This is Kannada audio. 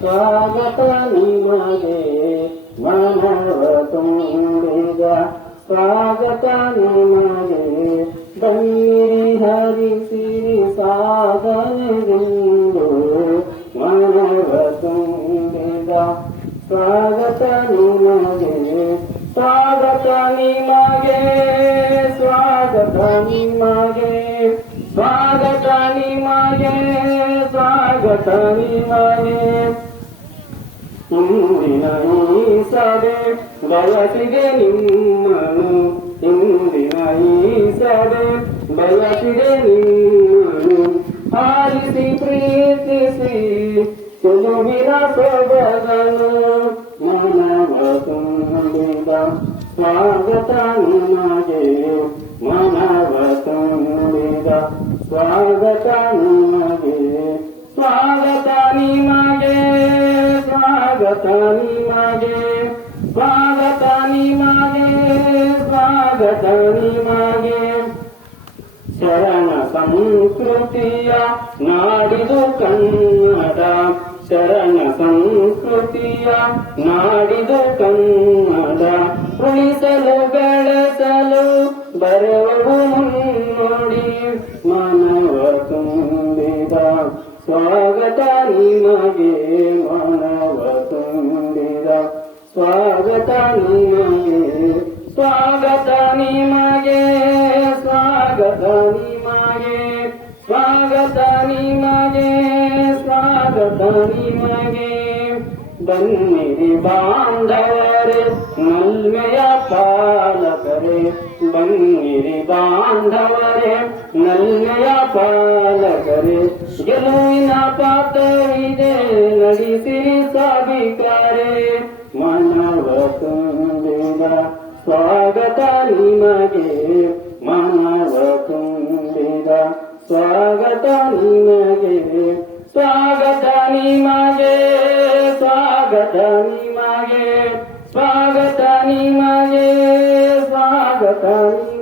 ಸ್ವಾಗತ ನಿಮಗೆ ಮಾನವ ತುಂಬಿಗ ಸ್ವಾಗತ ನಿಮಗೆ ಬನ್ನಿರಿ ಹರಿಸಿರಿ ಸಾಧನೆಗೆಂದು ಮಾನವ ತುಂಬಿಗ ಸ್ವಾಗತ ನಿಮಗೆ ಸ್ವಾಗತ ನಿಮಗೆ ಸ್ವಾಗತ ನಿಮಗೆ. ನಿಮಗೆ ಸ್ವಾಗತ ನಿಮಗೆ ಇಂದಿನ ಈ ಸಭೆ ಬಯಸಿದೆ ನಿಮ್ಮನು ಇಂದಿನ ಈ ಸಭೆ ಬಯಸಿದೆ ನಿಮ್ಮನು ಆಲಿಸಿ ಪ್ರೀತಿಸಿ ಚೆಲುವಿನ ಸೊಬಗನು ಮನವ ತುಂಬಿದ ಸ್ವಾಗತ ನಿಮಗೆ ಮನವ ತುಂಬಿದ ಸ್ವಾಗತ ನಿಮಗೆ ಸ್ವಾಗತ ನಿಮಗೆ ಸ್ವಾಗತ ನಿಮಗೆ ಸ್ವಾಗತ ನಿಮಗೆ ಶರಣ ಸಂಸ್ಕೃತಿಯ ನಾಡಿದು ಕನ್ನಡ. ಶರಣ ಸಂಸ್ಕೃತಿಯ ನಾಡಿದು ಕನ್ನಡ. ಉಳಿಸಲು, ಬೆಳೆಸಲು ಬರೆವು ಮುನ್ನೋಡಿ. ಮಾನವ ತುಂಬಿದ ಸ್ವಾಗತ ನಿಮಗೆ, ಮಾನವ ಸ್ವಾಗತ ನಿಮಗೆ ಸ್ವಾಗತ ನಿಮಗೆ ಸ್ವಾಗತ ನಿಮಗೆ ಸ್ವಾಗತ ನಿಮಗೆ ಸ್ವಾಗತ ನಿಮಗೆ ಬನ್ನಿರಿ ಬಾಂಧವರೇ ನಲ್ಮೆಯ ಪಾಲಕರೇ ಬನ್ನಿರಿ ಬಾಂಧವರೇ ನಲ್ಮೆಯ ಪಾಲಕರೇ ಗೆಲುವಿನ ಪಾತ್ರವಿದೆ ನಡೆಸಿರಿ ನಡಿಸಿ ಮಾನವ ಸ್ವಾಗತ ನಿಮಗೆ ಮಾನವ ತುಂಬಿದ ಸ್ವಾಗತ ನಿಮಗೆ ಸ್ವಾಗತ ನಿಮಗೆ ಸ್ವಾಗತ ನಿಮಗೆ ಸ್ವಾಗತ ನಿಮಗೆ ಸ್ವಾಗತ ನಿಮಗೆ